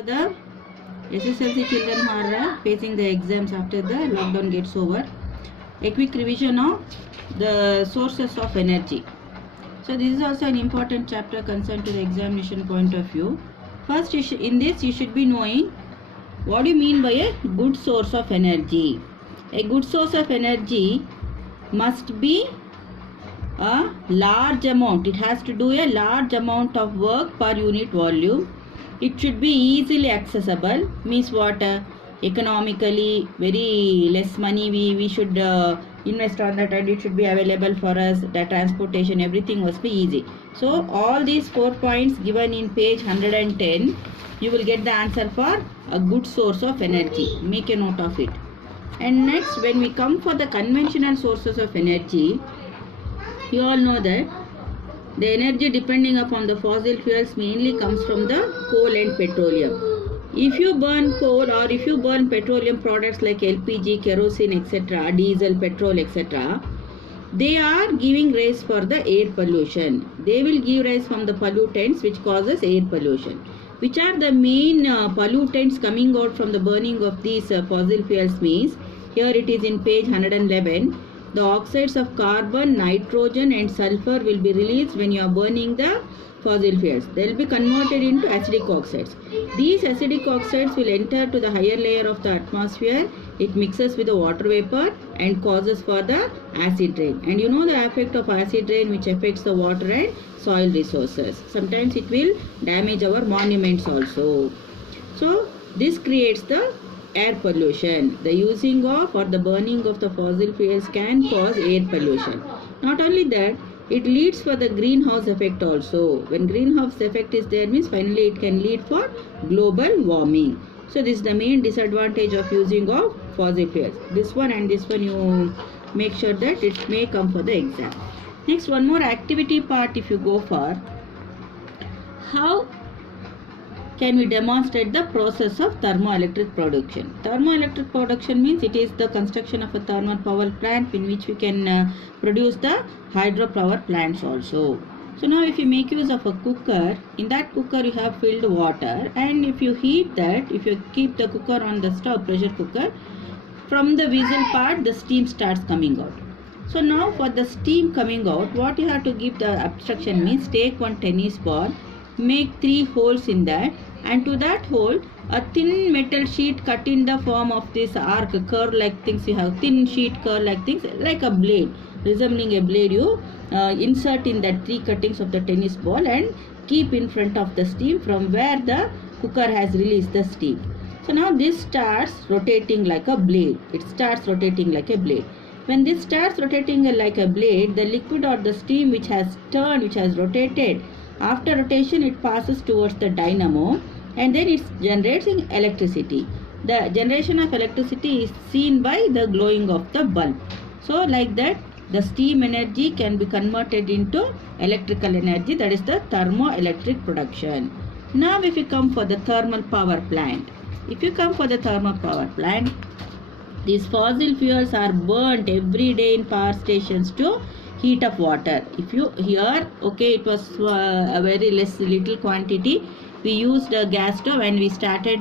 For the SSLC children who are facing the exams after the lockdown gets over, a quick revision of the sources of energy. So this is also an important chapter concerned to the examination point of view. First, in this you should be knowing what do you mean by a good source of energy. A good source of energy must be a large amount. It has to do a large amount of work per unit volume. It should be easily accessible, means what, economically very less money we should invest on that, and it should be available for us. The transportation, everything must be easy. So all these 4 points given in page 110, you will get the answer for a good source of energy. Make a note of it. And next, when we come for the conventional sources of energy, you all know that the energy depending upon the fossil fuels mainly comes from the coal and petroleum. If you burn coal or if you burn petroleum products like LPG, kerosene, etc., diesel, petrol, etc., they are giving rise for the air pollution. They will give rise from the pollutants which causes air pollution. Which are the main pollutants coming out from the burning of these fossil fuels means, here it is in page 111. The oxides of carbon, nitrogen and sulfur will be released when you are burning the fossil fuels. They will be converted into acidic oxides. These acidic oxides will enter to the higher layer of the atmosphere. It mixes with the water vapor and causes for the acid rain. And you know the effect of acid rain which affects the water and soil resources. Sometimes it will damage our monuments also. So this creates the air pollution. The using of or the burning of the fossil fuels can cause air pollution. Not only that, it leads for the greenhouse effect also. When greenhouse effect is there means finally it can lead for global warming. So this is the main disadvantage of using of fossil fuels. This one and this one you make sure that it may come for the exam. Next, one more activity part if you go for, how can we demonstrate the process of thermoelectric production. Thermoelectric production means it is the construction of a thermal power plant in which we can produce the hydropower plants also. So now if you make use of a cooker, in that cooker you have filled water, and if you heat that, if you keep the cooker on the stove, pressure cooker, from the whistle part the steam starts coming out. So now for the steam coming out, what you have to give the obstruction means, take one tennis ball, make 3 holes in that, and to that hole a thin metal sheet cut in the form of this arc, curve like things. You have thin sheet curve like things, like a blade, resembling a blade. You insert in that 3 cuttings of the tennis ball and keep in front of the steam from where the cooker has released the steam. So now this starts rotating like a blade. It starts rotating like a blade. When this starts rotating like a blade, the liquid or the steam which has turned, which has rotated, after rotation it passes towards the dynamo and then it generates electricity. The generation of electricity is seen by the glowing of the bulb. So like that the steam energy can be converted into electrical energy, that is the thermoelectric production. Now if you come for the thermal power plant, if you come for the thermal power plant, these fossil fuels are burnt every day in power stations to heat up water. If you here, okay, it was a very little quantity. We used a gas stove and we started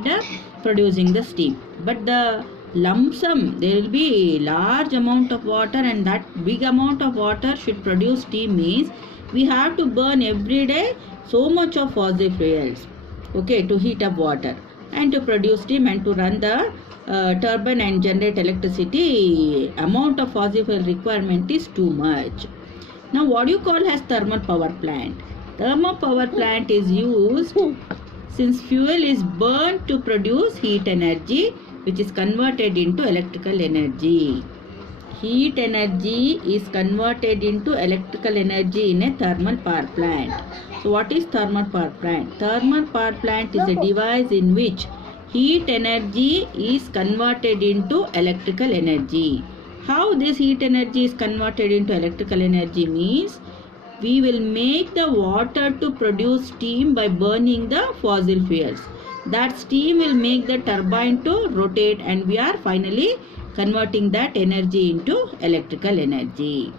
producing the steam. But the lump sum, there will be large amount of water, and that big amount of water should produce steam means we have to burn every day so much of fossil fuels, okay, to heat up water and to produce steam and to run the turbine and generate electricity. Amount of fossil fuel requirement is too much. Now what do you call as thermal power plant? Thermal power plant is used since fuel is burnt to produce heat energy which is converted into electrical energy. Heat energy is converted into electrical energy in a thermal power plant. So what is thermal power plant? Thermal power plant is a device in which heat energy is converted into electrical energy. How this heat energy is converted into electrical energy means, we will make the water to produce steam by burning the fossil fuels. That steam will make the turbine to rotate and we are finally converting that energy into electrical energy.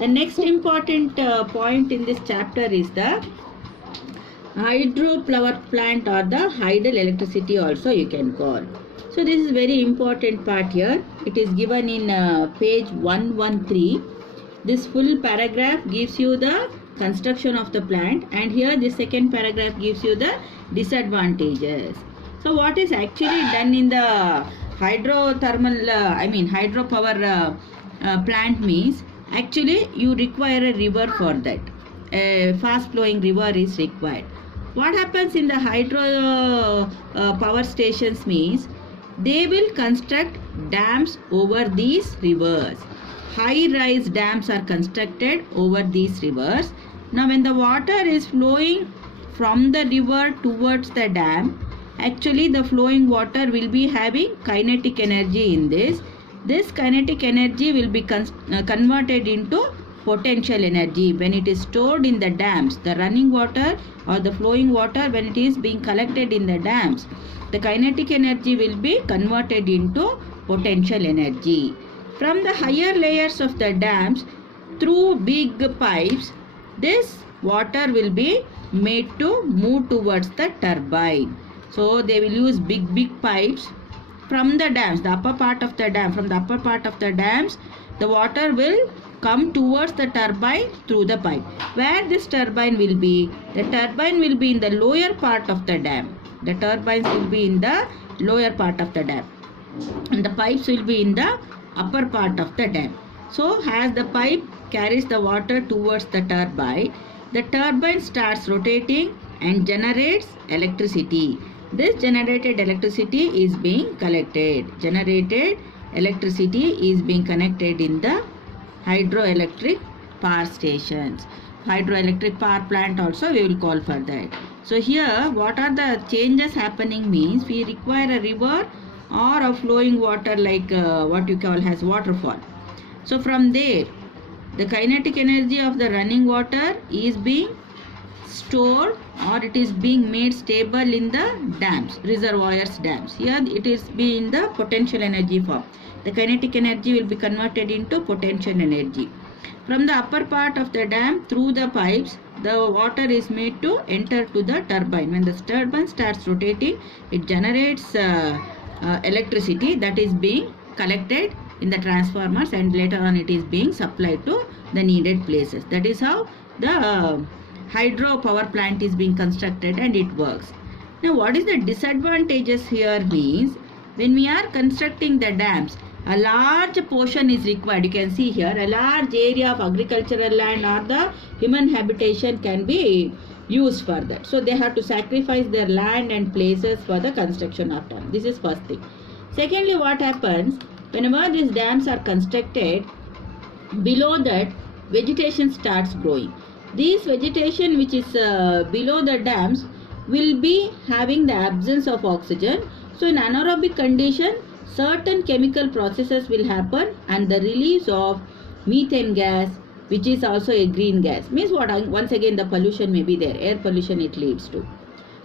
The next important point in this chapter is the hydropower plant or the hydel electricity also you can call. So this is very important part here. It is given in page 113. This full paragraph gives you the construction of the plant, and here the second paragraph gives you the disadvantages. So what is actually done in the hydropower plant means, actually you require a river for that. A fast flowing river is required. What happens in the hydro power stations means, they will construct dams over these rivers. High rise dams are constructed over these rivers. Now when the water is flowing from the river towards the dam, actually the flowing water will be having kinetic energy in this. This kinetic energy will be converted into potential energy when it is stored in the dams. The running water or the flowing water, when it is being collected in the dams, the kinetic energy will be converted into potential energy. From the higher layers of the dams, through big pipes, this water will be made to move towards the turbine. So they will use big pipes from the dams, the upper part of the dam. From the upper part of the dams, the water will come towards the turbine through the pipe. Where this turbine will be? The turbine will be in the lower part of the dam. The turbines will be in the lower part of the dam, and the pipes will be in the upper part of the dam. So as the pipe carries the water towards the turbine starts rotating and generates electricity. This generated electricity is being collected. Generated electricity is being connected in the hydroelectric power stations. Hydroelectric power plant also we will call for that. So here what are the changes happening means, we require a river or a flowing water like what you call as waterfall. So from there, the kinetic energy of the running water is being stored or it is being made stable in the dams, reservoirs, dams. Here it is being the potential energy form. The kinetic energy will be converted into potential energy. From the upper part of the dam, through the pipes, the water is made to enter to the turbine. When the turbine starts rotating, it generates electricity that is being collected in the transformers, and later on it is being supplied to the needed places. That is how the hydro power plant is being constructed and it works. Now what is the disadvantages here means, when we are constructing the dams, a large portion is required. You can see here a large area of agricultural land or the human habitation can be used for that. So they have to sacrifice their land and places for the construction of dam. This is first thing. Secondly, what happens, whenever these dams are constructed, below that vegetation starts growing. This vegetation which is below the dams will be having the absence of oxygen. So in anaerobic condition, certain chemical processes will happen and the release of methane gas, which is also a green gas. Means what? Once again the pollution may be there, air pollution it leads to.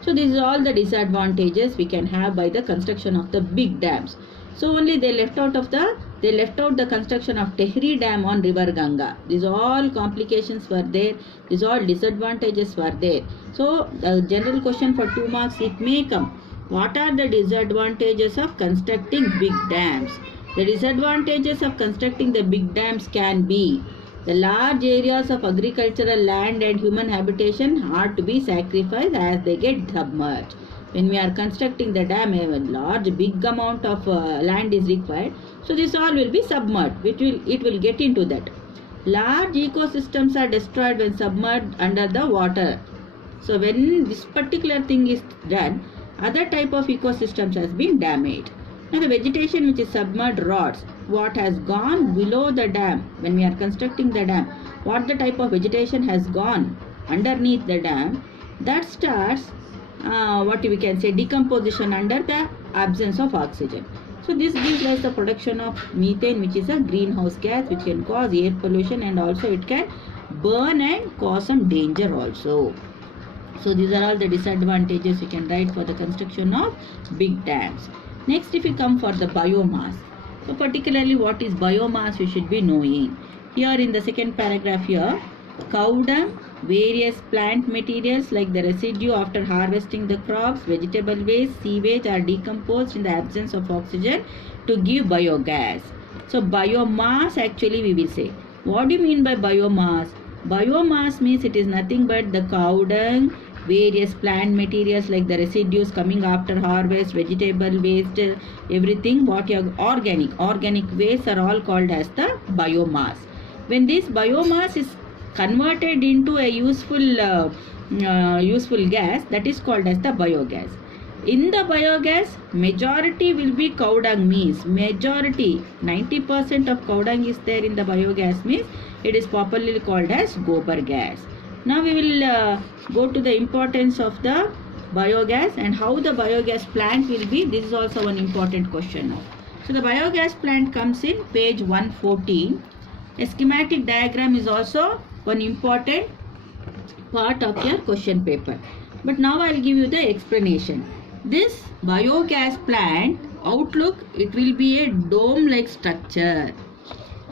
So this is all the disadvantages we can have by the construction of the big dams. So only they left out the construction of Tehri Dam on river Ganga. These all complications were there. These all disadvantages were there. So the general question for 2 marks it may come. What are the disadvantages of constructing big dams? The disadvantages of constructing the big dams can be the large areas of agricultural land and human habitation are to be sacrificed as they get submerged. When we are constructing the dam, a large big amount of land is required. So this all will be submerged. It will get into that. Large ecosystems are destroyed when submerged under the water. So when this particular thing is done, other type of ecosystems has been damaged. Now the vegetation which is submerged rots, what has gone below the dam, when we are constructing the dam, what the type of vegetation has gone underneath the dam, that starts what we can say decomposition under the absence of oxygen. So this gives rise the production of methane, which is a greenhouse gas which can cause air pollution, and also it can burn and cause some danger also. So these are all the disadvantages you can write for the construction of big dams. Next, if you come for the biomass. So particularly what is biomass you should be knowing. Here in the second paragraph here, cow dung, various plant materials like the residue after harvesting the crops, vegetable waste, sewage are decomposed in the absence of oxygen to give biogas. So biomass actually we will say. What do you mean by biomass? Biomass means it is nothing but the cow dung, various plant materials like the residues coming after harvest, vegetable waste, everything what you organic waste are all called as the biomass. When this biomass is converted into a useful gas, that is called as the biogas. In the biogas, majority will be cow dung, means majority 90% of cow dung is there in the biogas, means it is popularly called as gobar gas. Now we will go to the importance of the biogas and how the biogas plant will be. This is also one important question now. So the biogas plant comes in page 114. A schematic diagram is also one important part of your question paper. But now I will give you the explanation. This biogas plant outlook, it will be a dome-like structure.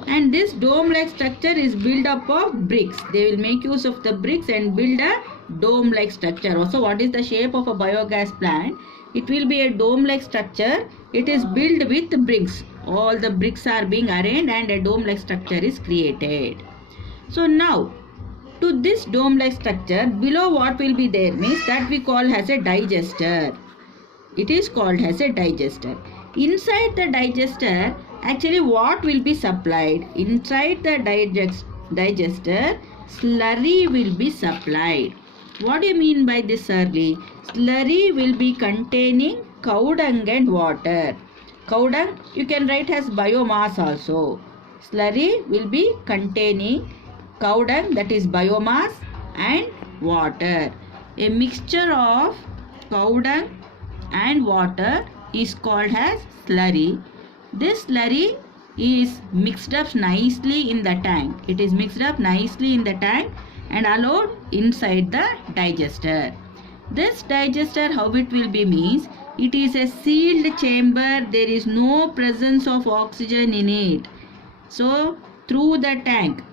And this dome-like structure is built up of bricks. They will make use of the bricks and build a dome-like structure. Also, what is the shape of a biogas plant? It will be a dome-like structure. It is built with bricks. All the bricks are being arranged and a dome-like structure is created. So now, to this dome-like structure, below what will be there means that we call as a digester. It is called as a digester. Inside the digester, actually what will be supplied? Inside the digester, slurry will be supplied. What do you mean by this slurry? Slurry will be containing cow dung and water. Cow dung you can write as biomass also. Slurry will be containing cow dung, that is biomass, and water. A mixture of cow dung and water is called as slurry. This slurry is mixed up nicely in the tank. It is mixed up nicely in the tank and allowed inside the digester. This digester, how it will be means, it is a sealed chamber. There is no presence of oxygen in it. So through the tank,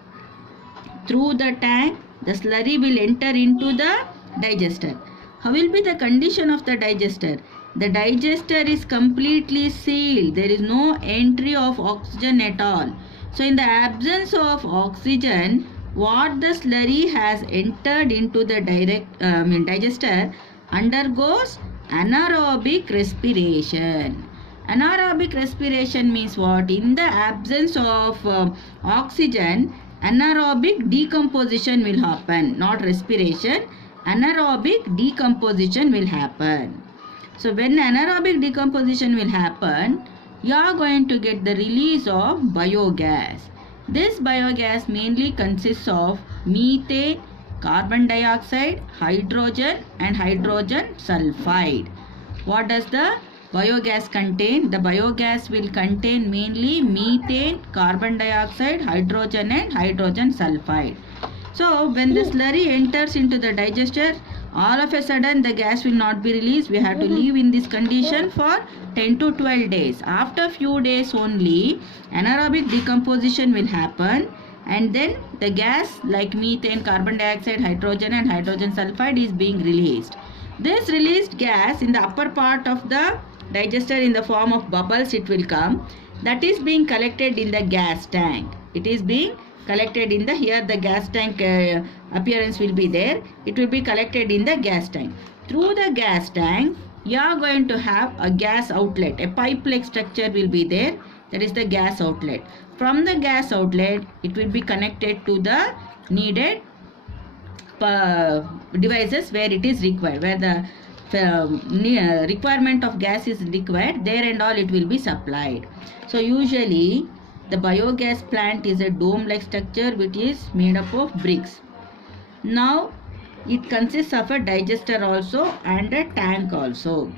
the slurry will enter into the digester. How will be the condition of the digester? The digester is completely sealed. There is no entry of oxygen at all. So in the absence of oxygen, what the slurry has entered into the digester undergoes anaerobic respiration. Anaerobic respiration means what? In the absence of oxygen, anaerobic decomposition will happen, not respiration. Anaerobic decomposition will happen. So when anaerobic decomposition will happen, you are going to get the release of biogas. This biogas mainly consists of methane, carbon dioxide, hydrogen and hydrogen sulfide. What does the biogas contain? The biogas will contain mainly methane, carbon dioxide, hydrogen and hydrogen sulfide. So when the slurry enters into the digester, all of a sudden the gas will not be released. We have to leave in this condition for 10 to 12 days. After few days only, anaerobic decomposition will happen and then the gas like methane, carbon dioxide, hydrogen and hydrogen sulfide is being released. This released gas in the upper part of the digester in the form of bubbles it will come. That is being collected in the gas tank. It is being collected in the, here the gas tank appearance will be there. It will be collected in the gas tank. Through the gas tank, you are going to have a gas outlet. A pipe-like structure will be there. That is the gas outlet. From the gas outlet, it will be connected to the needed devices where it is required, where the requirement of gas is required, there and all it will be supplied. So usually the biogas plant is a dome-like structure which is made up of bricks. Now it consists of a digester also and a tank also.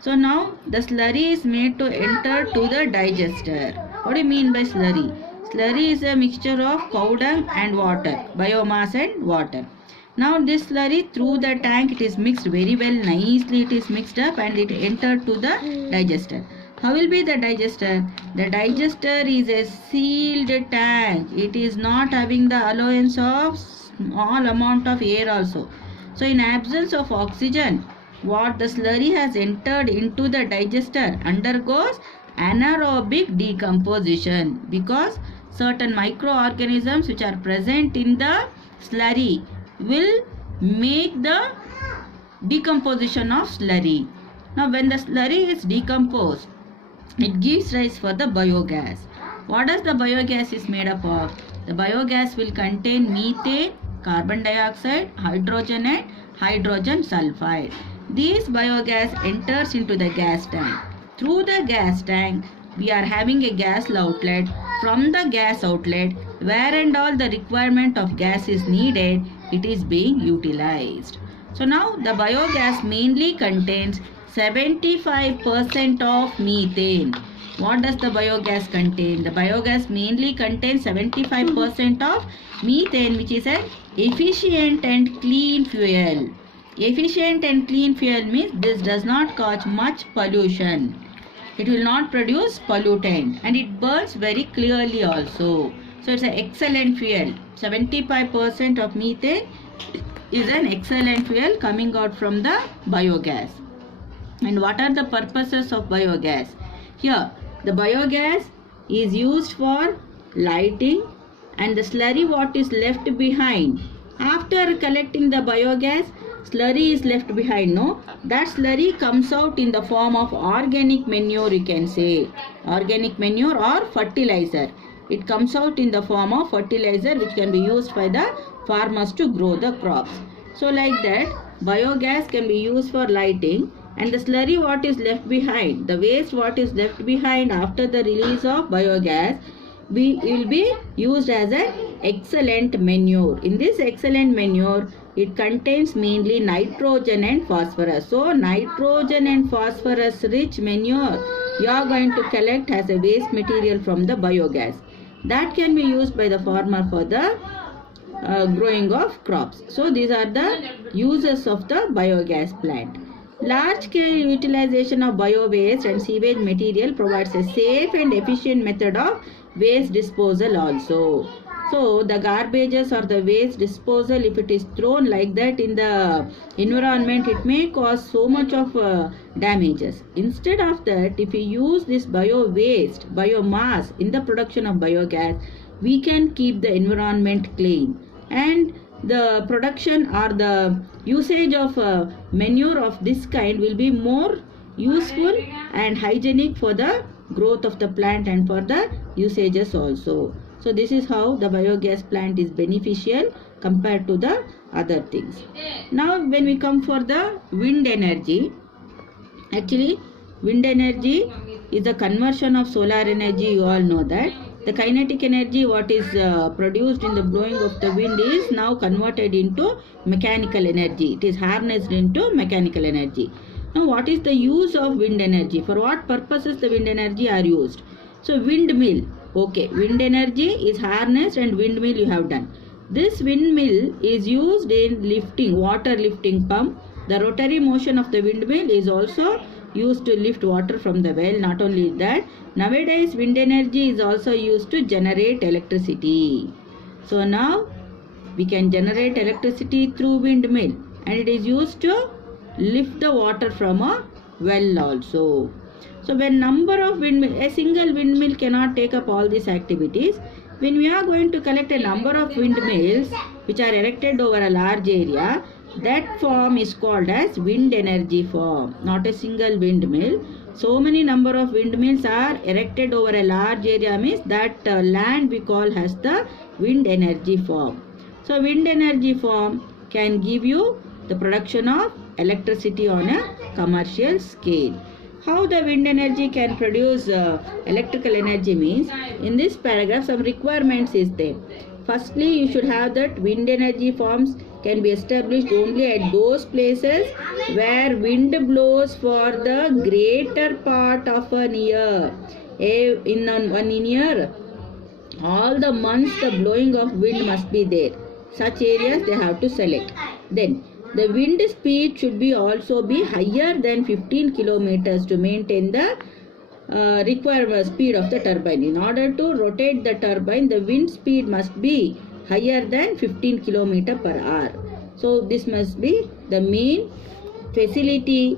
So now the slurry is made to enter to the digester. What do you mean by slurry? Slurry is a mixture of cow dung and water, biomass and water. Now this slurry through the tank, it is mixed very well, nicely it is mixed up and it entered to the digester. How will be the digester? The digester is a sealed tank. It is not having the allowance of small amount of air also. So in absence of oxygen, what the slurry has entered into the digester undergoes anaerobic decomposition, because certain microorganisms which are present in the slurry will make the decomposition of slurry. Now when the slurry is decomposed, it gives rise for the biogas. What does the biogas is made up of? The biogas will contain methane, carbon dioxide, hydrogen and hydrogen sulfide. This biogas enters into the gas tank. Through the gas tank, we are having a gas outlet. From the gas outlet, where and all the requirement of gas is needed, it is being utilized. So now the biogas mainly contains 75% of methane. What does the biogas contain? The biogas mainly contains 75% of methane, which is an efficient and clean fuel. Efficient and clean fuel means this does not cause much pollution. It will not produce pollutant and it burns very clearly also. So it's an excellent fuel. 75% of methane is an excellent fuel coming out from the biogas. And what are the purposes of biogas? Here, the biogas is used for lighting, and the slurry what is left behind. After collecting the biogas, slurry is left behind, no? That slurry comes out in the form of organic manure, you can say. Organic manure or fertilizer. It comes out in the form of fertilizer which can be used by the farmers to grow the crops. So like that, biogas can be used for lighting, and the slurry what is left behind, the waste what is left behind after the release of biogas, will be used as an excellent manure. In this excellent manure, it contains mainly nitrogen and phosphorus. So nitrogen and phosphorus rich manure you are going to collect as a waste material from the biogas. That can be used by the farmer for the growing of crops. So these are the uses of the biogas plant. Large scale utilization of bio waste and sewage material provides a safe and efficient method of waste disposal also. So the garbages or the waste disposal, if it is thrown like that in the environment, it may cause so much of damages. Instead of that, if we use this bio waste, biomass in the production of biogas, we can keep the environment clean, and the production or the usage of manure of this kind will be more useful and hygienic for the growth of the plant and for the usages also. So this is how the biogas plant is beneficial compared to the other things. Now when we come for the wind energy, actually wind energy is the conversion of solar energy, you all know that. The kinetic energy what is produced in the blowing of the wind is now converted into mechanical energy. It is harnessed into mechanical energy. Now what is the use of wind energy? For what purposes the wind energy are used? So windmill. Okay, wind energy is harnessed and windmill you have done. This windmill is used in lifting, water lifting pump. The rotary motion of the windmill is also used to lift water from the well. Not only that, nowadays wind energy is also used to generate electricity. So now we can generate electricity through windmill, and it is used to lift the water from a well also. So when number of windmill, a single windmill cannot take up all these activities. When we are going to collect a number of windmills which are erected over a large area, that form is called as wind energy form. Not a single windmill. So many number of windmills are erected over a large area means that land we call as the wind energy form. So wind energy form can give you the production of electricity on a commercial scale. How the wind energy can produce electrical energy means, in this paragraph some requirements is there. Firstly, you should have that wind energy farms can be established only at those places where wind blows for the greater part of an year. In 1 year, all the months the blowing of wind must be there. Such areas they have to select. Then the wind speed should be also be higher than 15 kilometers to maintain the required speed of the turbine. In order to rotate the turbine, the wind speed must be higher than 15 kilometer per hour. So this must be the main facility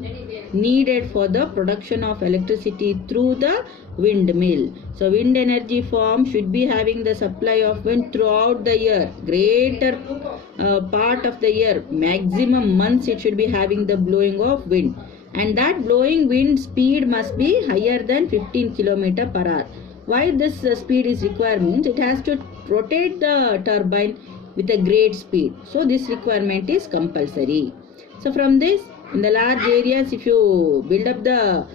needed for the production of electricity through the windmill. So wind energy farm should be having the supply of wind throughout the year, greater part of the year, maximum months it should be having the blowing of wind, and that blowing wind speed must be higher than 15 kilometer per hour. Why this speed is required means it has to rotate the turbine with a great speed. So this requirement is compulsory. So from this, in the large areas, if you build up the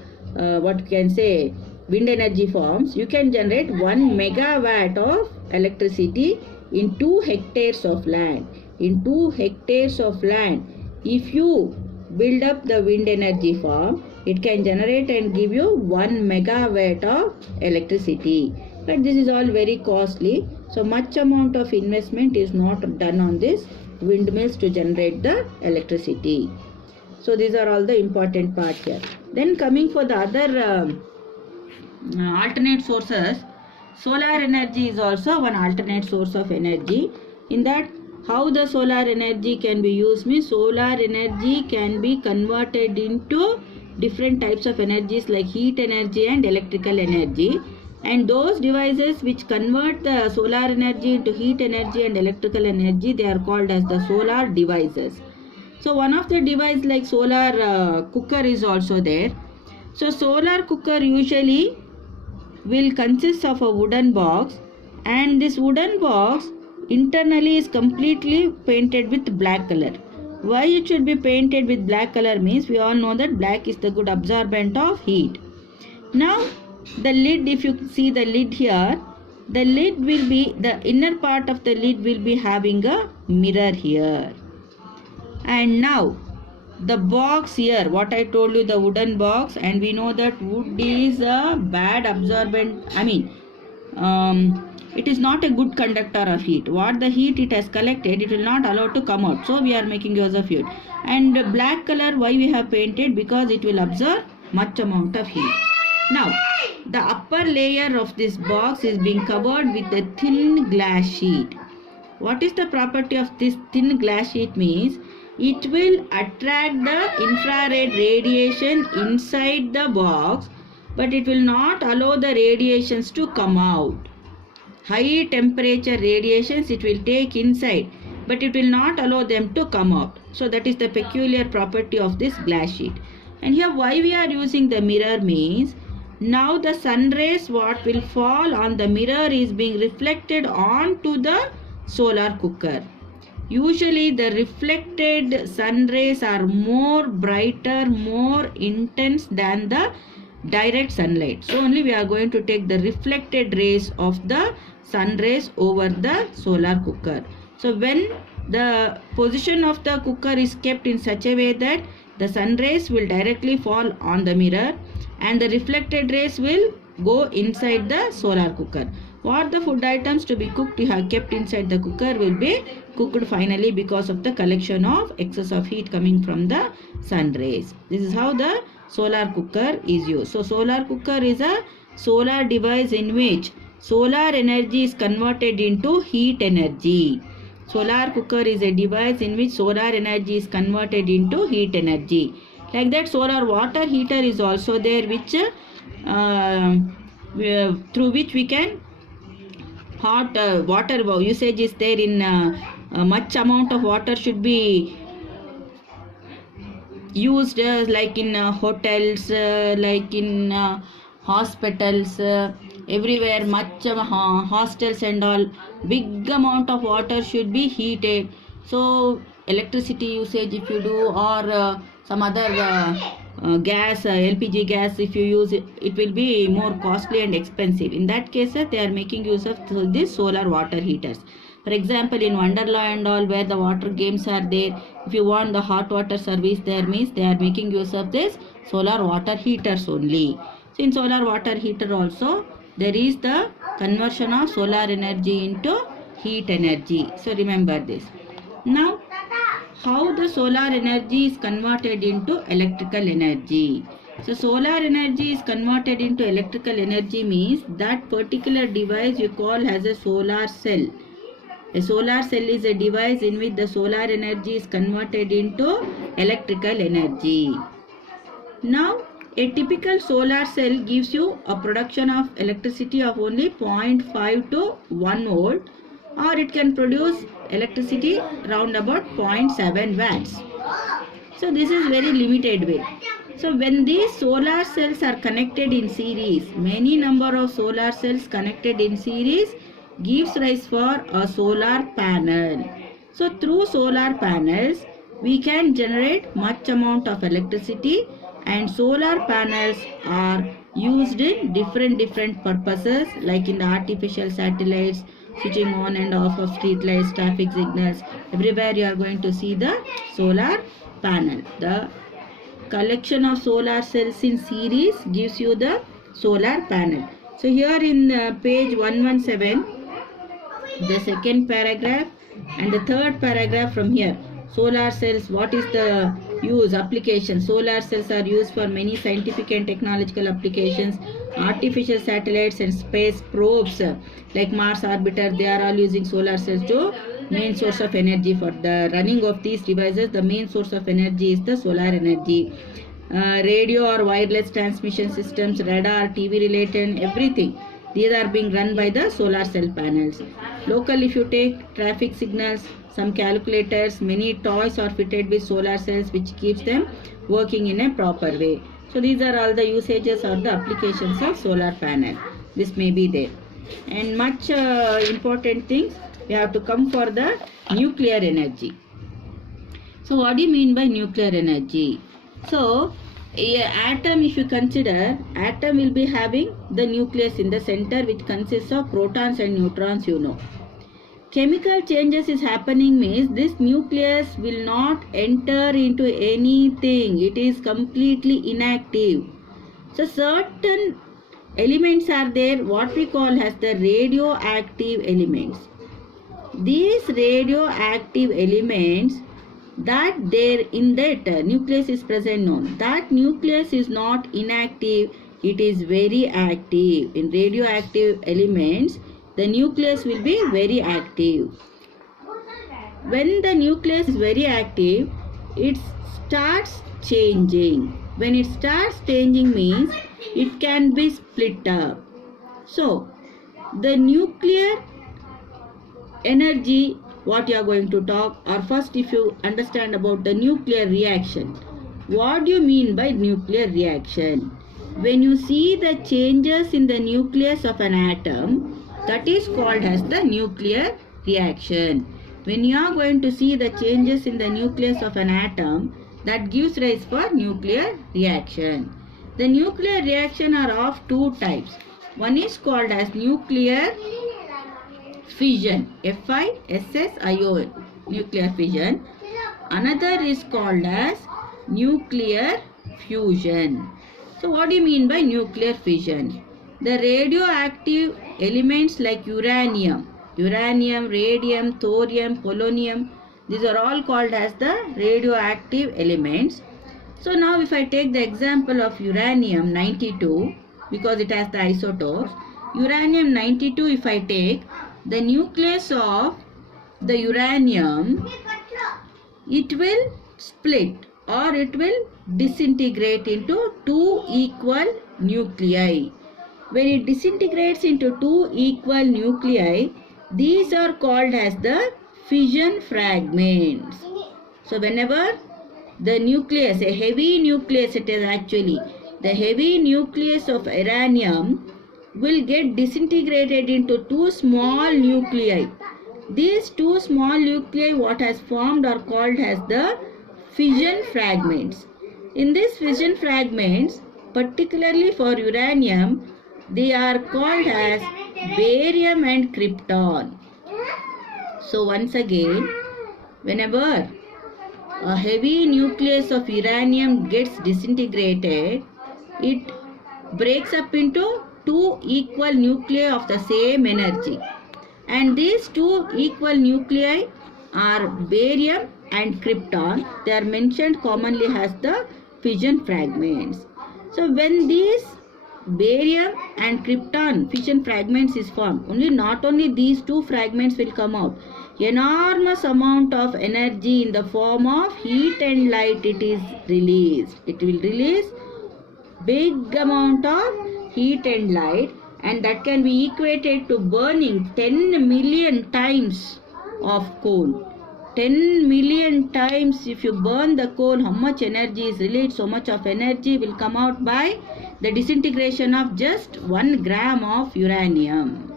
what you can say wind energy farms, you can generate 1 megawatt of electricity in 2 hectares of land. In 2 hectares of land, if you build up the wind energy farm, it can generate and give you 1 megawatt of electricity. But this is all very costly. So much amount of investment is not done on this windmills to generate the electricity. So these are all the important part here. Then coming for the other alternate sources, solar energy is also one alternate source of energy. In that, how the solar energy can be used means solar energy can be converted into different types of energies like heat energy and electrical energy. And those devices which convert the solar energy into heat energy and electrical energy, they are called as the solar devices. So one of the device like solar cooker is also there. So solar cooker usually will consist of a wooden box, and this wooden box internally is completely painted with black color. Why it should be painted with black color means we all know that black is the good absorbent of heat. Now the lid, if you see the lid here, the lid will be, the inner part of the lid will be having a mirror here. And now the box here, what I told you, the wooden box, and we know that wood is a bad absorbent, it is not a good conductor of heat. What the heat it has collected, it will not allow to come out. So we are making use of it. And black color, why we have painted? Because it will absorb much amount of heat. Now the upper layer of this box is being covered with a thin glass sheet. What is the property of this thin glass sheet means? It will attract the infrared radiation inside the box, but it will not allow the radiations to come out. High temperature radiations it will take inside, but it will not allow them to come out. So that is the peculiar property of this glass sheet. And here why we are using the mirror means, now the sun rays what will fall on the mirror is being reflected onto the solar cooker. Usually the reflected sun rays are more brighter, more intense than the direct sunlight. So only we are going to take the reflected rays of the sun rays over the solar cooker. So when the position of the cooker is kept in such a way that the sun rays will directly fall on the mirror and the reflected rays will go inside the solar cooker. What the food items to be cooked you have kept inside the cooker will be cooked finally because of the collection of excess of heat coming from the sun rays. This is how the solar cooker is used. So solar cooker is a solar device in which solar energy is converted into heat energy. Solar cooker is a device in which solar energy is converted into heat energy. Like that, solar water heater is also there, which through which we can hot water usage is there in much amount of water should be used like in hotels, like in hospitals, everywhere, much hostels and all, big amount of water should be heated. So electricity usage if you do, or some other gas, LPG gas if you use it, it will be more costly and expensive. In that case they are making use of these solar water heaters. For example, in Wonderla and all, where the water games are there, if you want the hot water service there means they are making use of this solar water heaters only. So in solar water heater also there is the conversion of solar energy into heat energy. So remember this. Now how the solar energy is converted into electrical energy. So solar energy is converted into electrical energy means that particular device you call as a solar cell. A solar cell is a device in which the solar energy is converted into electrical energy. Now, a typical solar cell gives you a production of electricity of only 0.5 to 1 volt, or it can produce electricity around about 0.7 watts. So this is very limited way. So when these solar cells are connected in series, many number of solar cells connected in series gives rise for a solar panel. So through solar panels, we can generate much amount of electricity, and solar panels are used in different purposes, like in the artificial satellites, switching on and off of street lights, traffic signals. Everywhere you are going to see the solar panel. The collection of solar cells in series gives you the solar panel. So here in page 117, the second paragraph and the third paragraph from here, solar cells, what is the use, application? Solar cells are used for many scientific and technological applications. Artificial satellites and space probes like Mars orbiter, they are all using solar cells to main source of energy. For the running of these devices, the main source of energy is the solar energy. Radio or wireless transmission systems, radar, TV related, everything, these are being run by the solar cell panels. Local, if you take traffic signals, some calculators, many toys are fitted with solar cells, which keeps them working in a proper way. So these are all the usages or the applications of solar panel. This may be there. And much important things, we have to come for the nuclear energy. So what do you mean by nuclear energy? So an atom, if you consider, atom will be having the nucleus in the center, which consists of protons and neutrons, you know. Chemical changes is happening means this nucleus will not enter into anything. It is completely inactive. So certain elements are there, what we call as the radioactive elements. These radioactive elements, that there in that nucleus is present, no, that nucleus is not inactive, it is very active. In radioactive elements, the nucleus will be very active. When the nucleus is very active, it starts changing. When it starts changing means it can be split up. So the nuclear energy, what you are going to talk, or first if you understand about the nuclear reaction. What do you mean by nuclear reaction? When you see the changes in the nucleus of an atom, that is called as the nuclear reaction. When you are going to see the changes in the nucleus of an atom, that gives rise for nuclear reaction. The nuclear reaction are of two types. One is called as nuclear fission, F-I-S-S-I-O-N, nuclear fission. Another is called as nuclear fusion. So what do you mean by nuclear fission? The radioactive elements like uranium, radium, thorium, polonium, these are all called as the radioactive elements. So now if I take the example of uranium 92, because it has the isotopes, uranium 92, if I take the nucleus of the uranium, it will split or it will disintegrate into two equal nuclei. When it disintegrates into two equal nuclei, these are called as the fission fragments. So whenever the nucleus, a heavy nucleus it is actually, the heavy nucleus of uranium will get disintegrated into two small nuclei. These two small nuclei what has formed are called as the fission fragments. In these fission fragments, particularly for uranium, they are called as barium and krypton. So once again, whenever a heavy nucleus of uranium gets disintegrated, it breaks up into two equal nuclei of the same energy. And these two equal nuclei are barium and krypton. They are mentioned commonly as the fission fragments. So when these barium and krypton fission fragments is formed. Not only these two fragments will come out. Enormous amount of energy in the form of heat and light it is released. It will release big amount of heat and light, and that can be equated to burning 10 million times of coal. 10 million times if you burn the coal, how much energy is released? So much of energy will come out by the disintegration of just 1 gram of uranium.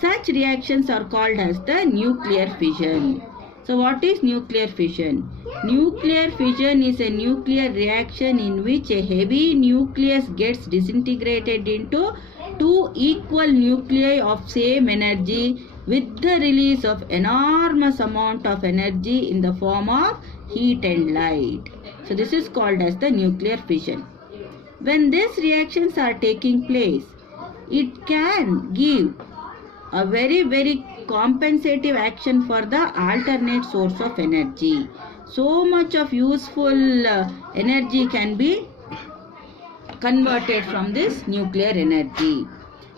Such reactions are called as the nuclear fission. So what is nuclear fission? Nuclear fission is a nuclear reaction in which a heavy nucleus gets disintegrated into two equal nuclei of same energy with the release of enormous amount of energy in the form of heat and light. So this is called as the nuclear fission. When these reactions are taking place, it can give a very compensative action for the alternate source of energy. So much of useful energy can be converted from this nuclear energy.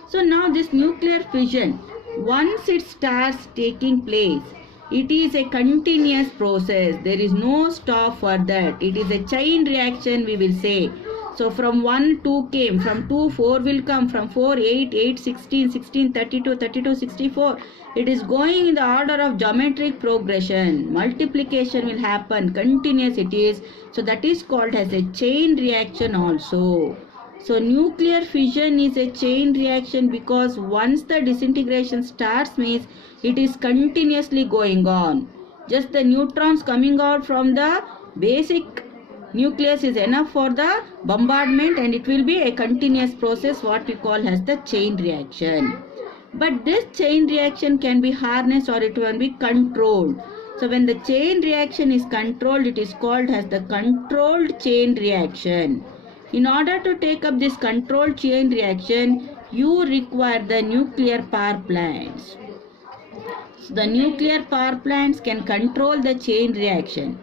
So now this nuclear fission, once it starts taking place, it is a continuous process. There is no stop for that. It is a chain reaction, we will say. So from 1, 2 came, from 2, 4 will come, from 4, 8, 8, 16, 16, 32, 32, 64. It is going in the order of geometric progression. Multiplication will happen, continuous it is. So that is called as a chain reaction also. So nuclear fission is a chain reaction because once the disintegration starts means it is continuously going on. Just the neutrons coming out from the basic nucleus is enough for the bombardment, and it will be a continuous process, what we call as the chain reaction. But this chain reaction can be harnessed or it can be controlled. So when the chain reaction is controlled, it is called as the controlled chain reaction. In order to take up this controlled chain reaction, you require the nuclear power plants. So the nuclear power plants can control the chain reaction.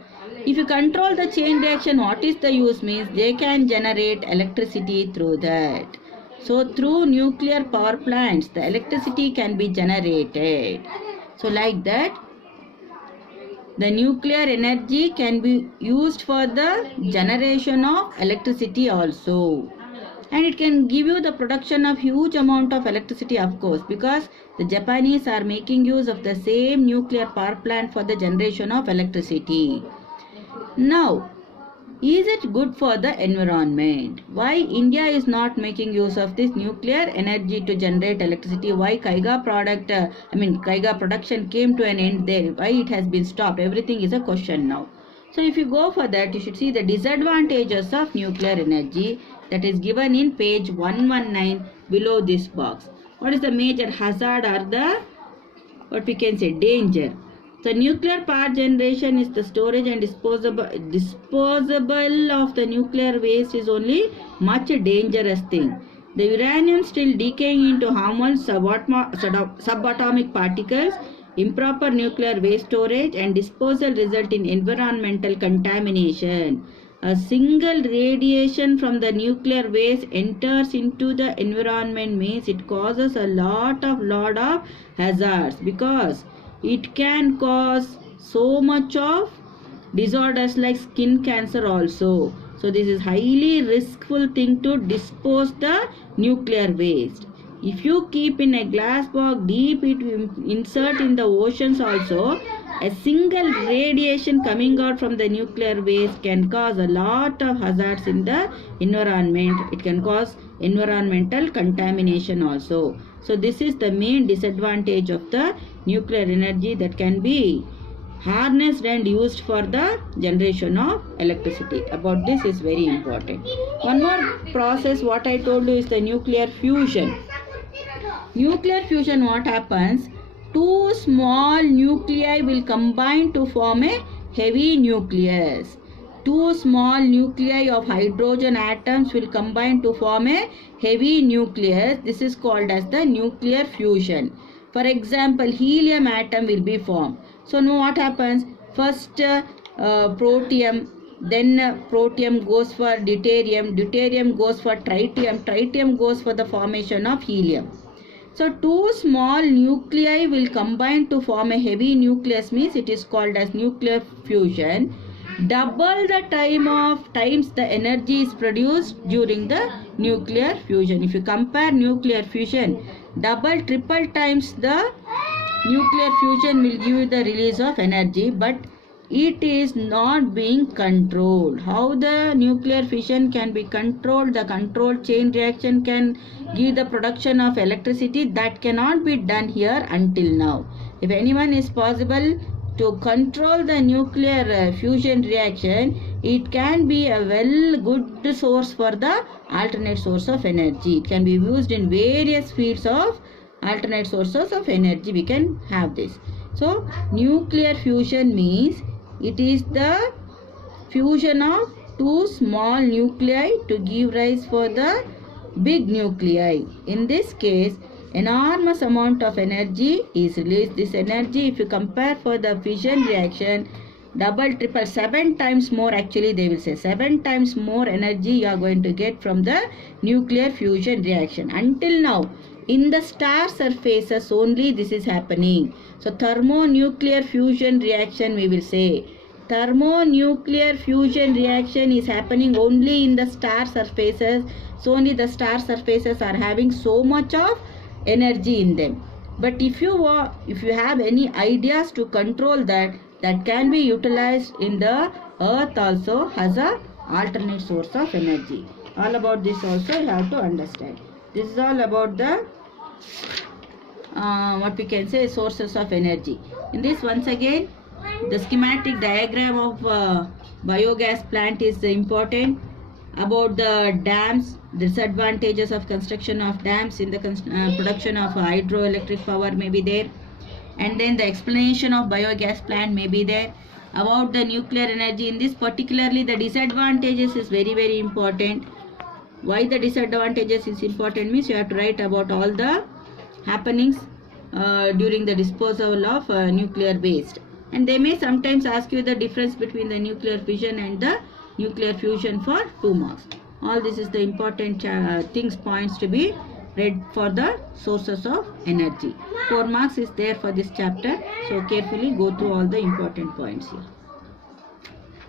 If you control the chain reaction, what is the use means they can generate electricity through that. So through nuclear power plants, the electricity can be generated. So like that, the nuclear energy can be used for the generation of electricity also. And it can give you the production of huge amount of electricity, of course, because the Japanese are making use of the same nuclear power plant for the generation of electricity. Now, is it good for the environment? Why India is not making use of this nuclear energy to generate electricity? Why Kaiga production came to an end there? Why it has been stopped? Everything is a question now. So if you go for that, you should see the disadvantages of nuclear energy that is given in page 119 below this box. What is the major hazard or the, what we can say, danger? So nuclear power generation is the storage and disposable of the nuclear waste is only much dangerous thing. The uranium still decaying into harmful subatomic particles, improper nuclear waste storage and disposal result in environmental contamination. A single radiation from the nuclear waste enters into the environment means it causes a lot of hazards, because it can cause so much of disorders like skin cancer also. So this is highly riskful thing to dispose the nuclear waste. If you keep in a glass box deep, it will insert in the oceans also. A single radiation coming out from the nuclear waste can cause a lot of hazards in the environment. It can cause environmental contamination also. So this is the main disadvantage of the nuclear energy that can be harnessed and used for the generation of electricity. About this is very important. One more process what I told you is the nuclear fusion. Nuclear fusion, what happens? Two small nuclei will combine to form a heavy nucleus. Two small nuclei of hydrogen atoms will combine to form a heavy nucleus. This is called as the nuclear fusion. For example, helium atom will be formed. So now what happens? First protium Then protium goes for deuterium, deuterium goes for tritium, tritium goes for the formation of helium. So two small nuclei will combine to form a heavy nucleus, means it is called as nuclear fusion. Double the times the energy is produced during the nuclear fusion. If you compare nuclear fusion, double, triple times the nuclear fusion will give you the release of energy, but it is not being controlled. How the nuclear fission can be controlled? The controlled chain reaction can give the production of electricity. That cannot be done here until now. If anyone is possible to control the nuclear fusion reaction, it can be a good source for the alternate source of energy. It can be used in various fields of alternate sources of energy. We can have this. So nuclear fusion means it is the fusion of two small nuclei to give rise for the big nuclei. In this case, enormous amount of energy is released. This energy, if you compare for the fission reaction, double, triple, 7 times more, actually they will say 7 times more energy you are going to get from the nuclear fusion reaction. Until now, in the star surfaces only this is happening. So thermonuclear fusion reaction, we will say thermonuclear fusion reaction is happening only in the star surfaces. So only the star surfaces are having so much of energy in them. But if you have any ideas to control that can be utilized in the earth also as a alternate source of energy. All about this also you have to understand. This is all about the what we can say sources of energy. In this, once again, the schematic diagram of biogas plant is important. About the dams, disadvantages of construction of dams in the production of hydroelectric power may be there, and then the explanation of biogas plant may be there. About the nuclear energy, in this particularly the disadvantages is very, very important. Why the disadvantages is important means you have to write about all the happenings during the disposal of nuclear waste, and they may sometimes ask you the difference between the nuclear fission and the nuclear fusion for 2 marks. All this is the important points to be read for the sources of energy. 4 marks is there for this chapter, so carefully go through all the important points here.